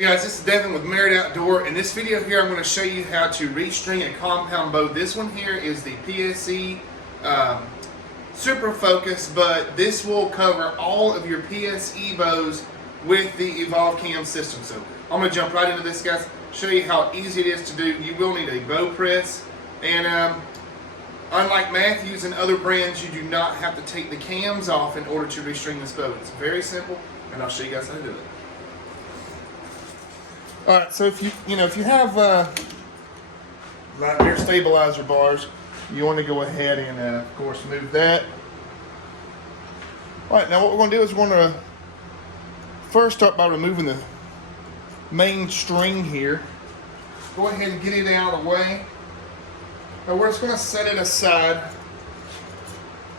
Hey guys, this is Devin with Merit Outdoor. In this video here, I'm going to show you how to restring a compound bow. This one here is the PSE Super Focus, but this will cover all of your PSE bows with the Evolve Cam system. So I'm going to jump right into this, guys, show you how easy it is to do. You will need a bow press, and unlike Matthews and other brands, you do not have to take the cams off in order to restring this bow. It's very simple, and I'll show you guys how to do it. All right, so if you have like your stabilizer bars, you want to go ahead and of course move that. All right, now what we're going to do is we're going to first start by removing the main string here. Go ahead and get it out of the way. Now we're just going to set it aside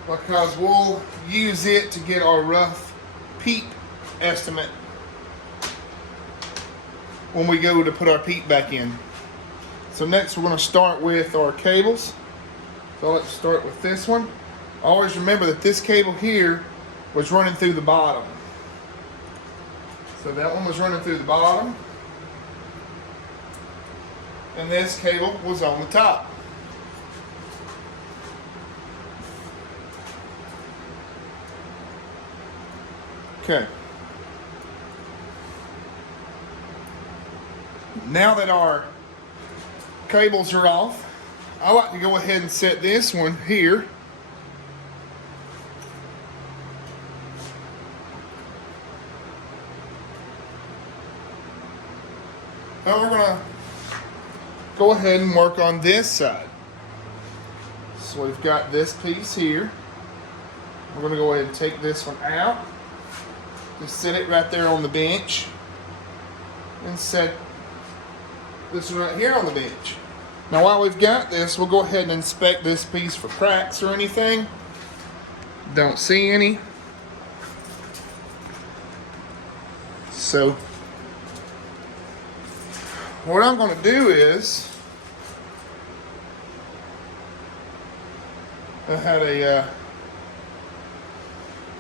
because we'll use it to get our rough Peep estimate when we go to put our Peep back in. So next we're going to start with our cables. So let's start with this one. Always remember that this cable here was running through the bottom. So that one was running through the bottom, and this cable was on the top. Okay. Now that our cables are off, I like to go ahead and set this one here. Now we're going to go ahead and work on this side. So we've got this piece here. We're going to go ahead and take this one out. Just set it right there on the bench. And set this one right here on the bench. Now while we've got this, we'll go ahead and inspect this piece for cracks or anything. Don't see any. So what I'm going to do is, I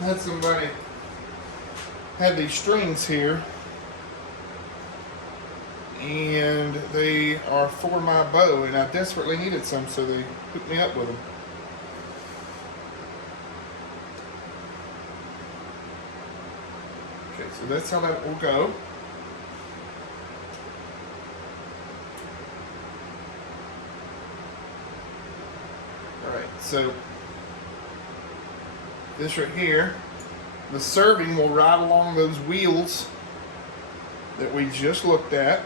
had somebody had these strings here, and they are for my bow, and I desperately needed some, so they hooked me up with them. Okay, so that's how that will go. Alright, so this right here, the serving will ride along those wheels that we just looked at.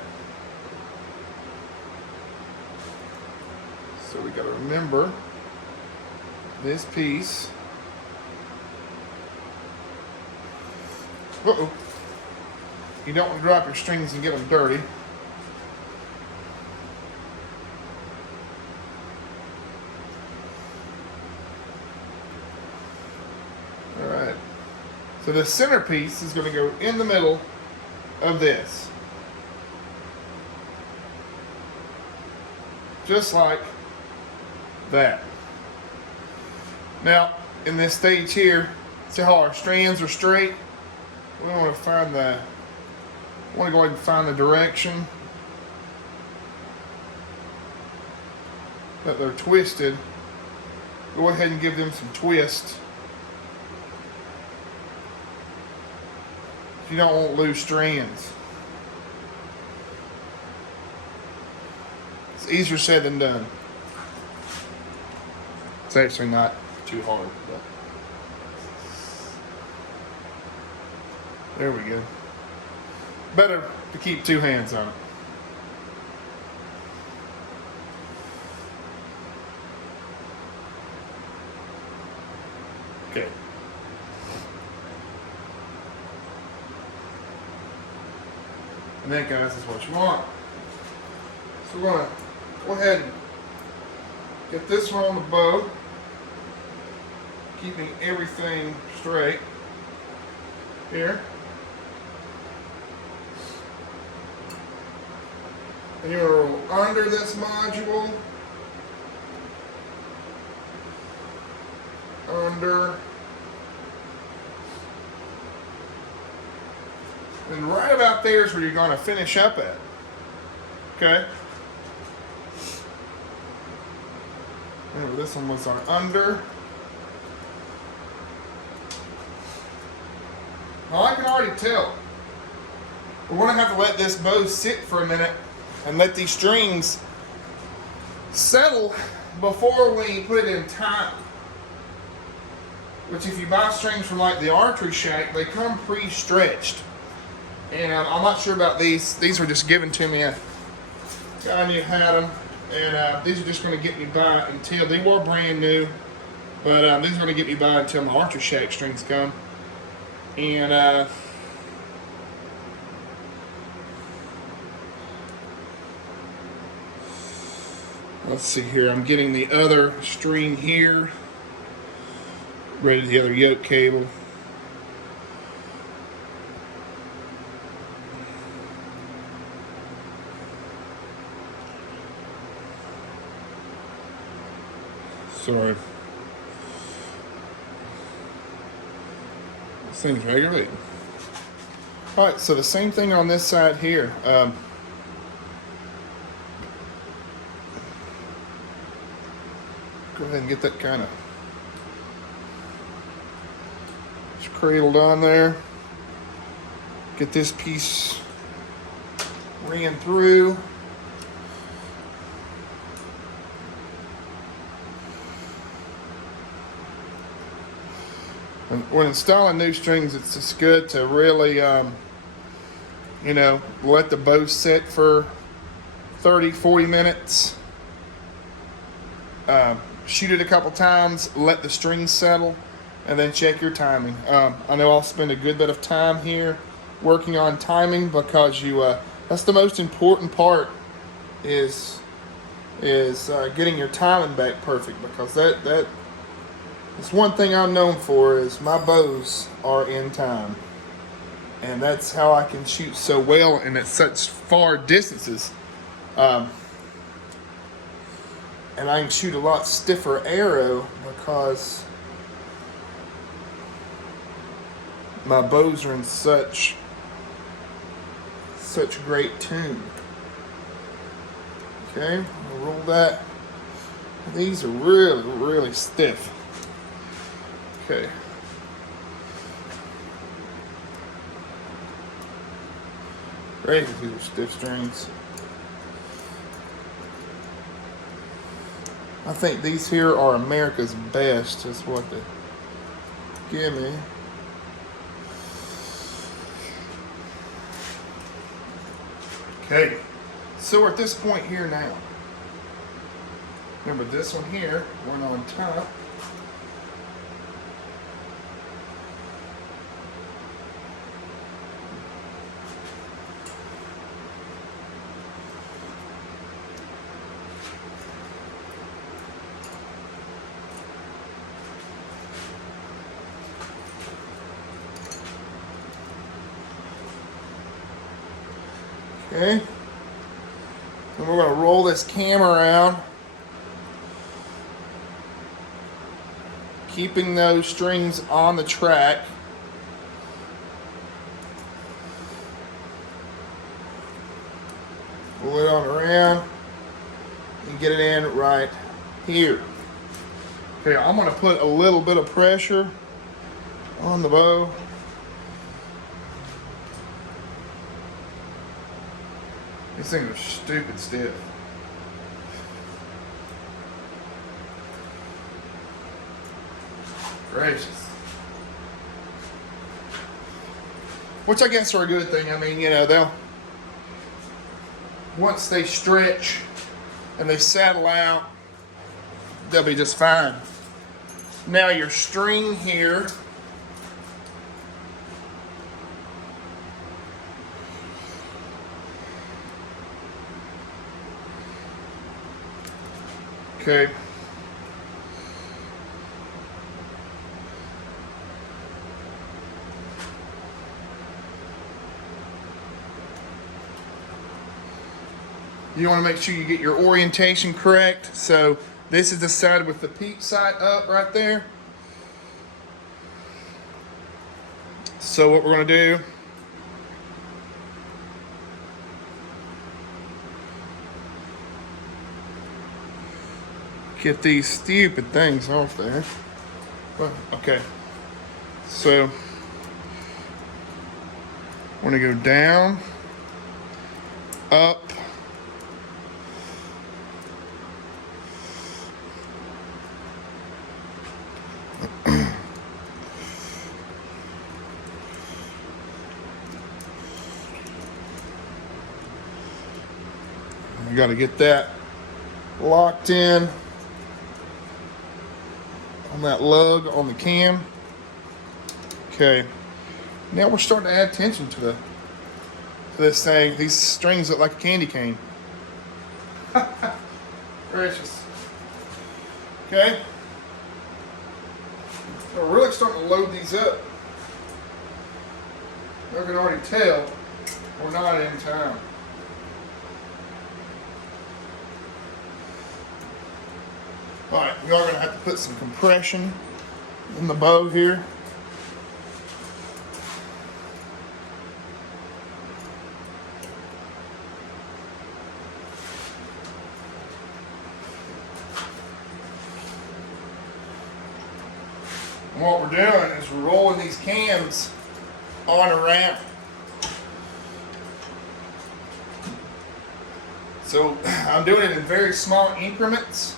So we got to remember this piece. Uh-oh. You don't want to drop your strings and get them dirty. Alright. So the center piece is going to go in the middle of this. Just like that. Now, in this stage here, see how our strands are straight? We want to go ahead and find the direction that they're twisted. Go ahead and give them some twist. You don't want loose strands. It's easier said than done. It's actually not too hard, but there we go. Better to keep two hands on it. Okay. And that, guys, is what you want. So we're going to go ahead and get this one on the bow, keeping everything straight here. And you're under this module, under, And right about there is where you're going to finish up at. Okay? Remember, this one was our under. Now I can already tell. We're going to have to let this bow sit for a minute and let these strings settle before we put it in time. Which if you buy strings from like the archery shack, they come pre-stretched. And I'm not sure about these. These were just given to me. A guy knew had them. And these are just going to get me by until, they were brand new. But these are going to get me by until my archery shack strings come. And let's see here. I'm getting the other string here. Ready to the other yoke cable. Sorry. This thing's regulating. Alright, so the same thing on this side here. Go ahead and get that kind of cradled on there. Get this piece ran through. And when installing new strings, it's just good to really, you know, let the bow sit for 30, 40 minutes. Shoot it a couple times, let the strings settle, and then check your timing. I know I'll spend a good bit of time here working on timing because that's the most important part is getting your timing back perfect, because that's one thing I'm known for, is my bows are in time. And that's how I can shoot so well and at such far distances. And I can shoot a lot stiffer arrow because my bows are in such great tune. Okay, I'll roll that. These are really, really stiff. Okay. Great, these are stiff strings. I think these here are America's best, is what they give me. Okay, so we're at this point here now. Remember this one here went on top. Okay, and we're going to roll this cam around, keeping those strings on the track. Pull it on around and get it in right here. Okay, I'm going to put a little bit of pressure on the bow. These things are stupid stiff. Gracious. Which I guess are a good thing. I mean, you know, once they stretch and they settle out, they'll be just fine. Now your string here, okay. You want to make sure you get your orientation correct. So this is the side with the Peep sight up right there. So what we're going to do get these stupid things off there. Okay, so we're gonna go down, up, we got to get that locked in on that lug on the cam. Okay, now we're starting to add tension to this thing. These strings look like a candy cane. Precious. Okay, so we're really starting to load these up. I can already tell we're not in time. Alright, we are going to have to put some compression in the bow here. And what we're doing is we're rolling these cams on a ramp. So I'm doing it in very small increments,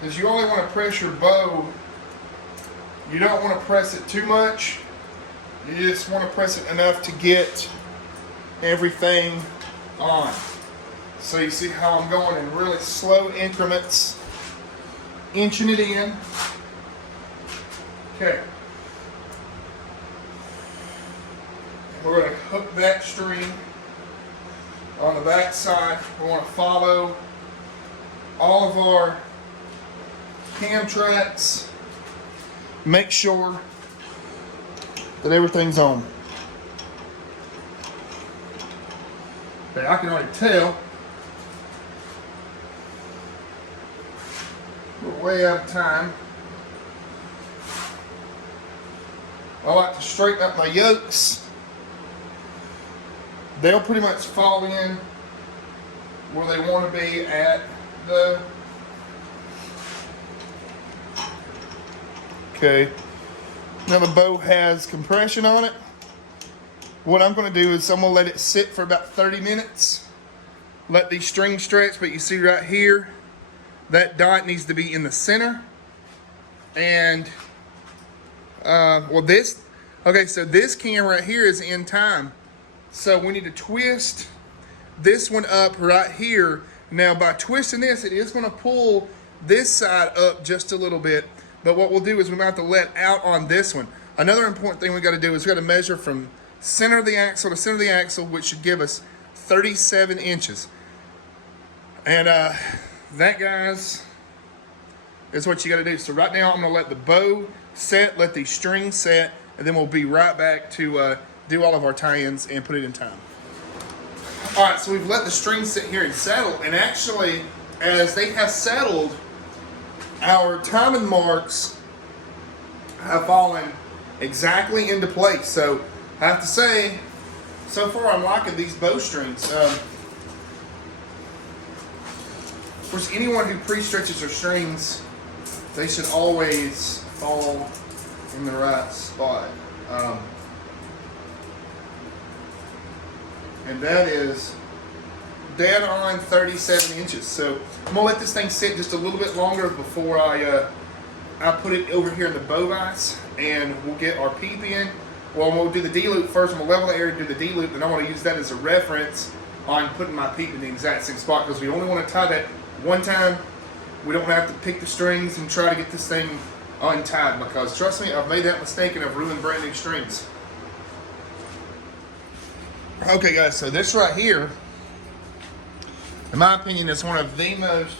because you only want to press your bow. You don't want to press it too much. You just want to press it enough to get everything on. So you see how I'm going in really slow increments, inching it in. Okay. We're going to hook that string on the back side. We want to follow all of our cam tracks. Make sure that everything's on. Okay, I can already tell we're way out of time. I like to straighten up my yokes. They'll pretty much fall in where they want to be at the... Okay, now the bow has compression on it. What I'm going to do is I'm going to let it sit for about 30 minutes. Let these strings stretch, but you see right here, that dot needs to be in the center. And, well this, okay, so this cam right here is in time. So we need to twist this one up right here. Now by twisting this, it is going to pull this side up just a little bit. But what we'll do is we might have to let out on this one. Another important thing we got to do is we got to measure from center of the axle to center of the axle, which should give us 37 inches. And that, guys, is what you got to do. So right now I'm going to let the bow set, let these strings set, and then we'll be right back to do all of our tie-ins and put it in time. All right, so we've let the strings sit here and settle. And actually, as they have settled, our timing marks have fallen exactly into place. So I have to say, so far I'm liking these bowstrings. Of course, anyone who pre-stretches their strings, they should always fall in the right spot. And that is dead on 37 inches. So I'm gonna let this thing sit just a little bit longer before I put it over here in the bow vise, and we'll get our peep in. Well, we'll do the D-loop first. I'm gonna level the area, do the D-loop, and I want to use that as a reference on putting my peep in the exact same spot, because we only want to tie that one time. We don't have to pick the strings and try to get this thing untied, because trust me, I've made that mistake and I've ruined brand new strings. Okay guys, so this right here, in my opinion, is one of the most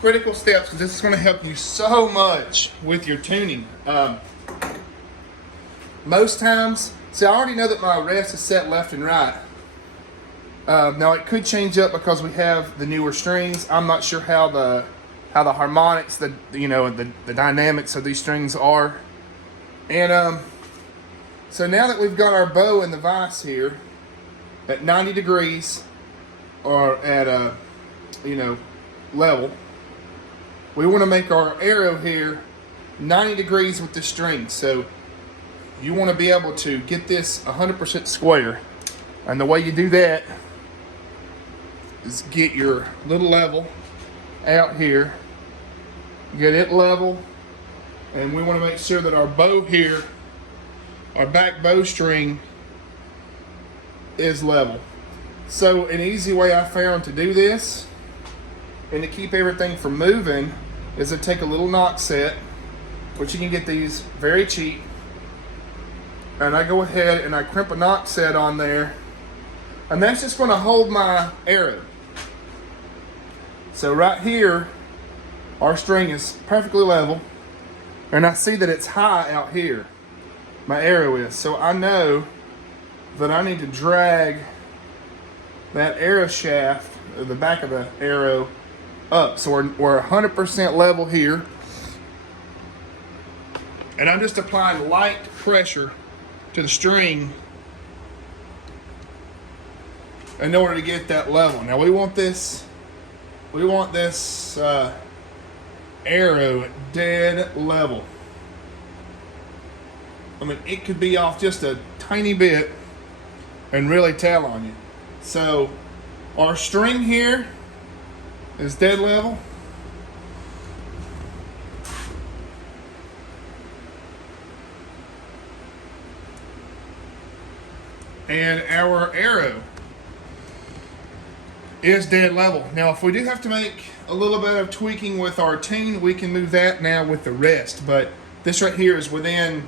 critical steps, because this is going to help you so much with your tuning. Most times, see, I already know that my rest is set left and right. Now it could change up because we have the newer strings. I'm not sure how the harmonics, the dynamics of these strings are. And so now that we've got our bow in the vise here at 90 degrees or at a level, we want to make our arrow here 90 degrees with the string. So you want to be able to get this 100% square. And the way you do that is get your little level out here, get it level, and we want to make sure that our bow here, our back bowstring, is level. So an easy way I found to do this and to keep everything from moving is to take a little nock set, which you can get these very cheap, and I go ahead and I crimp a nock set on there, and that's just going to hold my arrow. So right here, our string is perfectly level, and I see that it's high out here, my arrow is. So I know that I need to drag that arrow shaft, or the back of the arrow, up. So we're 100% level here. And I'm just applying light pressure to the string in order to get that level. Now we want this arrow dead level. I mean, it could be off just a tiny bit and really tell on you. So our string here is dead level. And our arrow is dead level. Now, if we do have to make a little bit of tweaking with our tune, we can move that now with the rest. But this right here is within,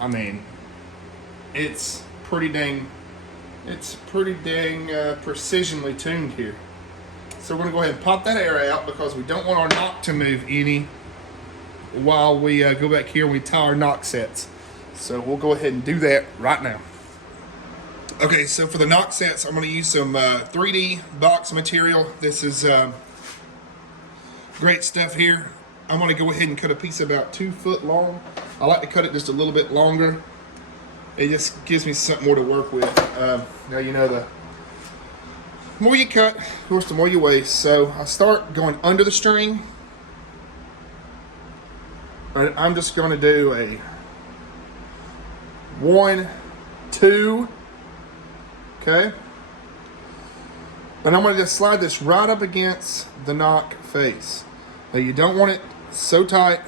I mean, it's pretty dang precisionally tuned here. So we're gonna go ahead and pop that arrow out because we don't want our nock to move any while we go back here and we tie our nock sets. So we'll go ahead and do that right now. Okay, so for the nock sets, I'm going to use some 3D box material. This is great stuff here. I'm going to go ahead and cut a piece about 2 foot long. I like to cut it just a little bit longer. It just gives me something more to work with. Now, you know, the more you cut, of course, the more you waste. So I start going under the string. And I'm just going to do a 1, 2. Okay, and I'm going to just slide this right up against the nock face. Now you don't want it so tight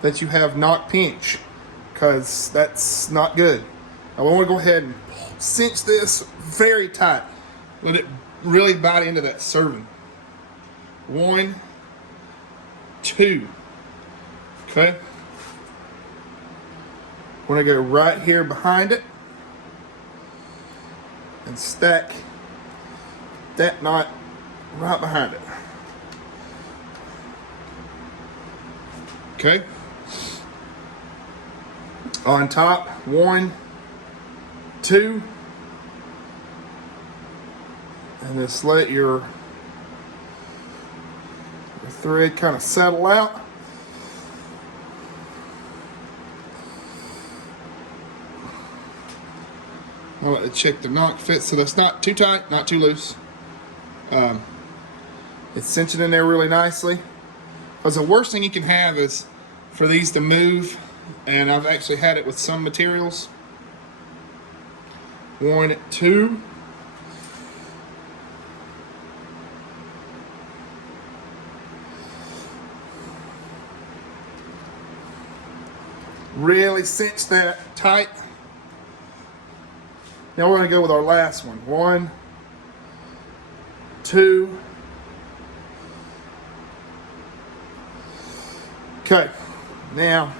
that you have nock pinch, because that's not good. I want to go ahead and cinch this very tight. Let it really bite into that serving. 1, 2. Okay, I'm going to go right here behind it and stack that knot right behind it. Okay. On top, 1, 2. And just let your thread kind of settle out. I'll let it check the nock fit so that's not too tight, not too loose. It's cinching in there really nicely. Because the worst thing you can have is for these to move, and I've actually had it with some materials. 1, 2. Really cinch that tight. Now we're going to go with our last one. 1, 2. Okay. Now,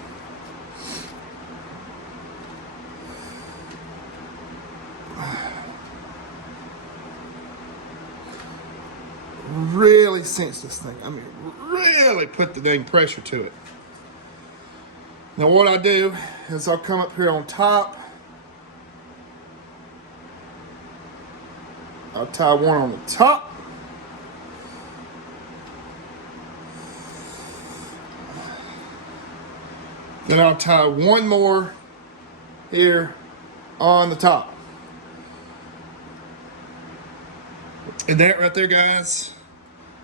really cinch this thing. I mean, really put the dang pressure to it. Now what I do is I'll come up here on top. I'll tie one on the top. Then I'll tie one more here on the top. And that right there, guys,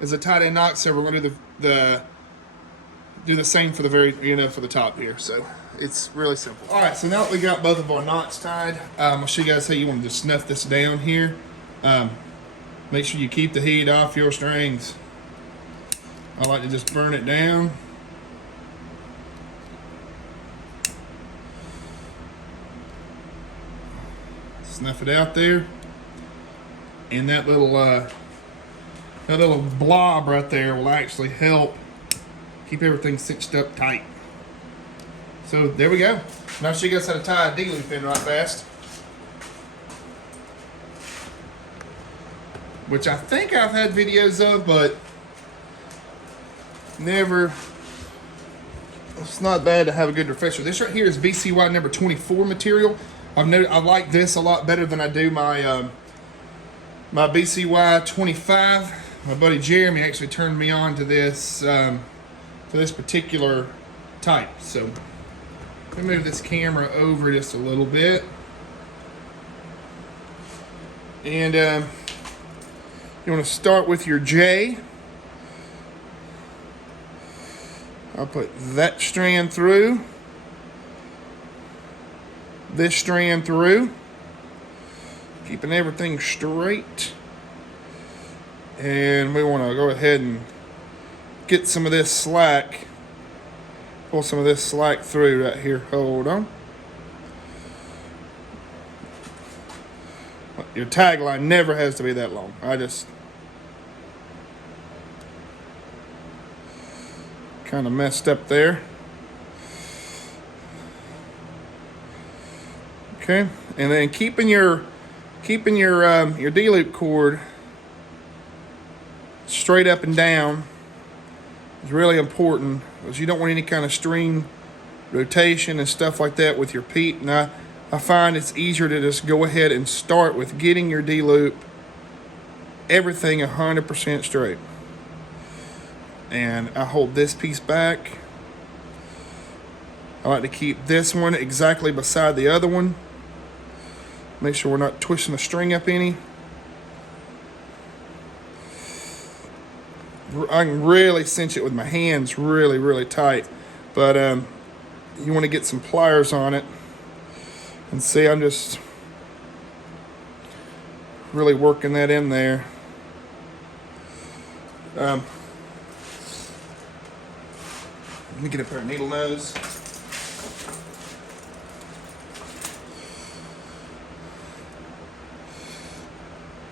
is a tight end nock, so we're going to do the same for the for the top here. So it's really simple. All right, so now that we got both of our knots tied, I'll show you guys how you want to just snuff this down here. Make sure you keep the heat off your strings. I like to just burn it down. Snuff it out there. And that little blob right there will actually help keep everything cinched up tight. So there we go. Now I'll show you guys how to tie a D-loop in right fast. Which I think I've had videos of, but never. It's not bad to have a good refresher. This right here is BCY number 24 material. I like this a lot better than I do my my BCY 25. My buddy Jeremy actually turned me on to this particular type. So let me move this camera over just a little bit, and you want to start with your J. I'll put that strand through, this strand through, keeping everything straight. And we want to go ahead and get some of this slack, pull some of this slack through right here. Hold on. Your tagline never has to be that long. I just kind of messed up there. Okay, and then keeping your D-loop cord straight up and down is really important, because you don't want any kind of string rotation and stuff like that with your Peep. And I find it's easier to just go ahead and start with getting your D-loop, everything 100% straight. And I hold this piece back. I like to keep this one exactly beside the other one. Make sure we're not twisting the string up any. I can really cinch it with my hands really, really tight. But you want to get some pliers on it. And see, I'm just really working that in there. Let me get a pair of needle nose.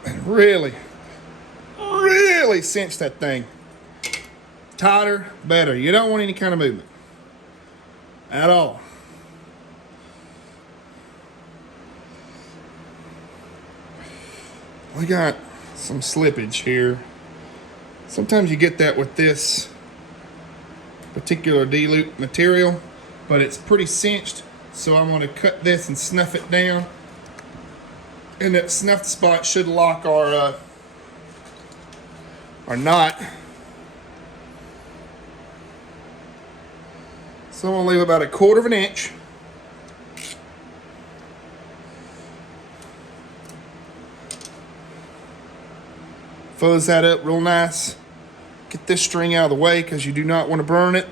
And really cinch that thing. Tighter, better. You don't want any kind of movement at all. We got some slippage here. Sometimes you get that with this particular D-loop material, but it's pretty cinched, so I'm going to cut this and snuff it down, and that snuffed spot should lock our knot. So I'm going to leave about 1/4 of an inch. Fuzz that up real nice. Get this string out of the way because you do not want to burn it.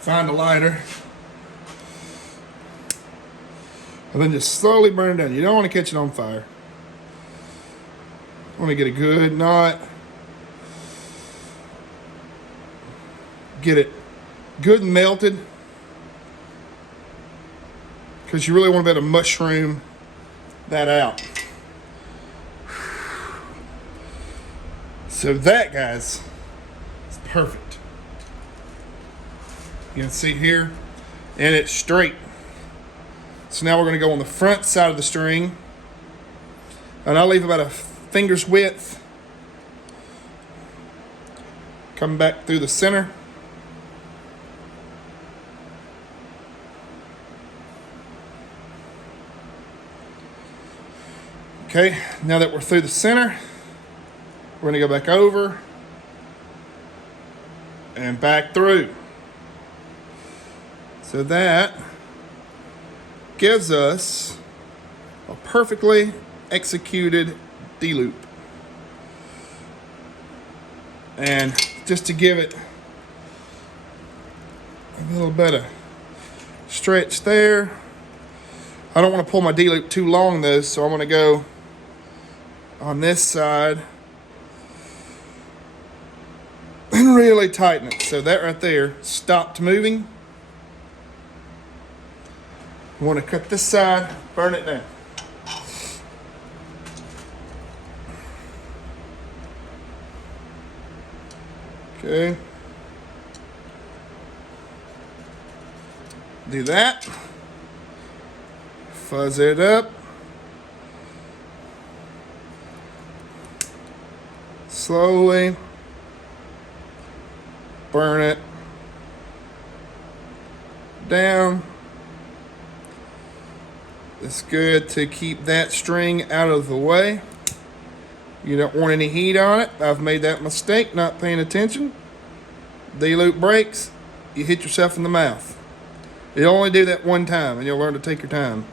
Find a lighter. And then just slowly burn it down. You don't want to catch it on fire. You want to get a good knot. Get it good and melted, because you really want to be able to mushroom that out. So that, guys, is perfect. You can see here, and it's straight. So now we're going to go on the front side of the string, and I'll leave about a finger's width coming back through the center. Okay, now that we're through the center, we're going to go back over and back through. So that gives us a perfectly executed D-loop. And just to give it a little bit of stretch there. I don't want to pull my D-loop too long though, so I'm going to go on this side and really tighten it. So that right there stopped moving. I want to cut this side, burn it down. Okay. Do that. Fuzz it up. Slowly. Burn it down. It's good to keep that string out of the way. You don't want any heat on it. I've made that mistake, not paying attention. D-loop breaks, you hit yourself in the mouth. You only do that one time and you'll learn to take your time.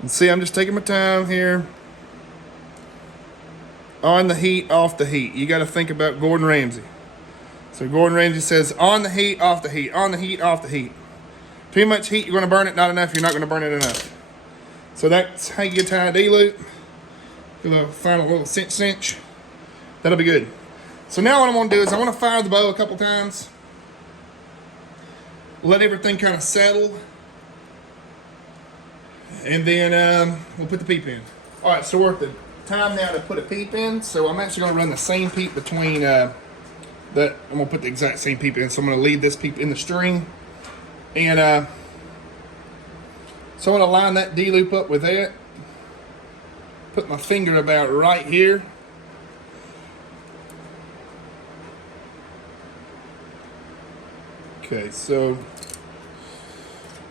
And see, I'm just taking my time here. On the heat, off the heat. You got to think about Gordon Ramsay. So Gordon Ramsay says, on the heat, off the heat, on the heat, off the heat. Too much heat, you're going to burn it. Not enough, you're not going to burn it enough. So that's how you get tie a D-loop. Do a final little cinch. That'll be good. So now what I'm going to do is I want to fire the bow a couple times. Let everything kind of settle. And then we'll put the peep in. All right, so we're at the time now to put a peep in. So I'm actually going to run the same peep between I'm going to put the exact same peep in. So I'm going to leave this peep in the string. And so I'm going to line that D-loop up with that. Put my finger about right here. Okay, so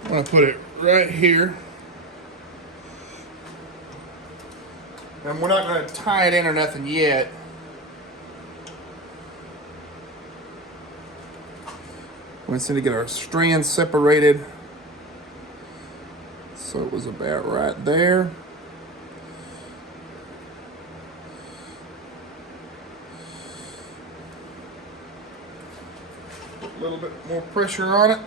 I'm going to put it right here. And we're not going to tie it in or nothing yet. We just need to get our strands separated. So it was about right there. Put a little bit more pressure on it.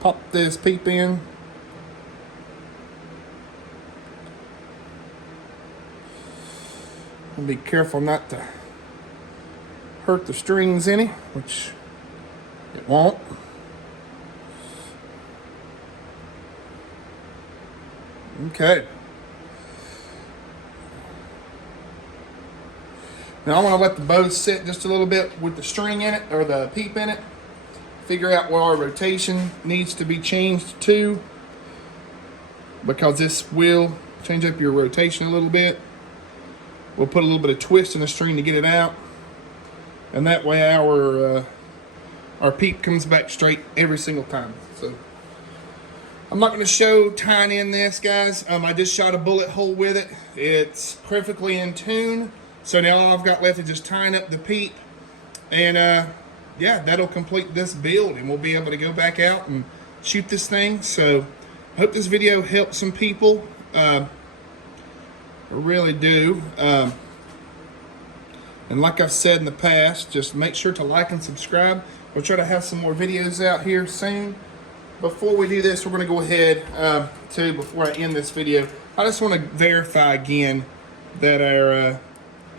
Pop this peep in. And be careful not to hurt the strings any, which it won't. Okay. Now I want to let the bow sit just a little bit with the string in it, or the peep in it. Figure out where our rotation needs to be changed to, because this will change up your rotation a little bit. We'll put a little bit of twist in the string to get it out. And that way our peep comes back straight every single time. So I'm not going to show tying in this, guys. I just shot a bullet hole with it. It's perfectly in tune. So now all I've got left is just tying up the peep. And yeah, that'll complete this build. And we'll be able to go back out and shoot this thing. So I hope this video helps some people. I really do. And like I've said in the past, just make sure to like and subscribe. We'll try to have some more videos out here soon. Before we do this, we're going to go ahead before I end this video, I just want to verify again that our,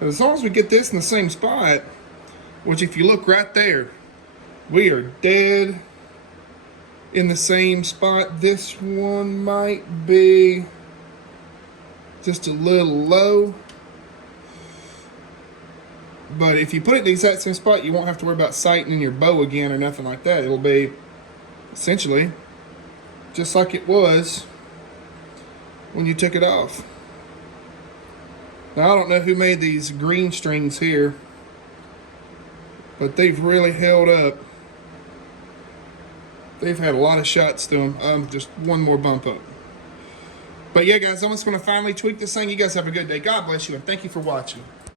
as long as we get this in the same spot, which if you look right there, we are dead in the same spot. This one might be just a little low. But if you put it in the exact same spot, you won't have to worry about sighting your bow again or nothing like that. It'll be essentially just like it was when you took it off. Now, I don't know who made these green strings here, but they've really held up. They've had a lot of shots to them. Just one more bump up. But yeah, guys, I'm just going to finally tweak this thing. You guys have a good day. God bless you, and thank you for watching.